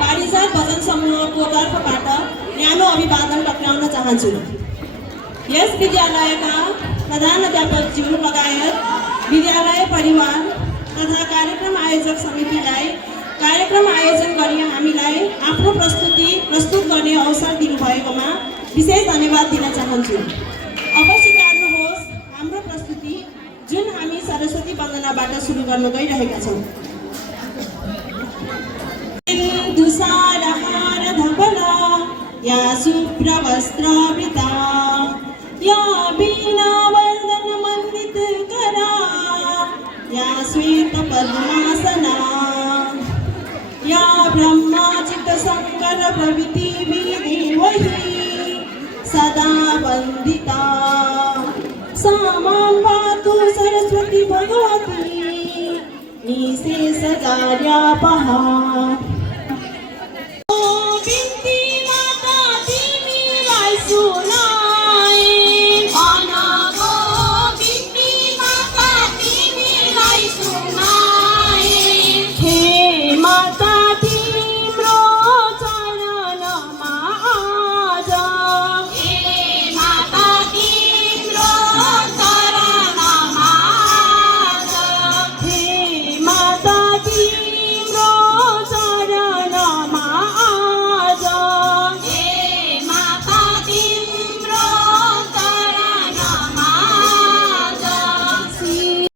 पारिजात भजन समूहको तर्फबाट न्यानो अभिवादन टक्राउन चाहन्छु। यस विद्यालयका प्रधानाध्यापकज्यू लगायत विद्यालय परिवार तथा कार्यक्रम आयोजक समितिलाई कार्यक्रम आयोजन गरी हामीलाई आफ्नो प्रस्तुत गर्ने अवसर दिनुभएकोमा विशेष धन्यवाद दिन चाहन्छु। अवश्य हेर्नुहोस् हाम्रो प्रस्तुति जुन हामी सरस्वती वन्दनाबाट सुरु गर्न गइरहेका छौँ। तुषारहार धवला या शुभ्रवस्त्रावृता या वीणावर्धन मण्डित करा या श्वेत पद्मासना या ब्रह्माचित शंकर प्रभृति विदेवही सदा वंदिता सा मां पातु सरस्वती भगवती निशेषकार्यापहा।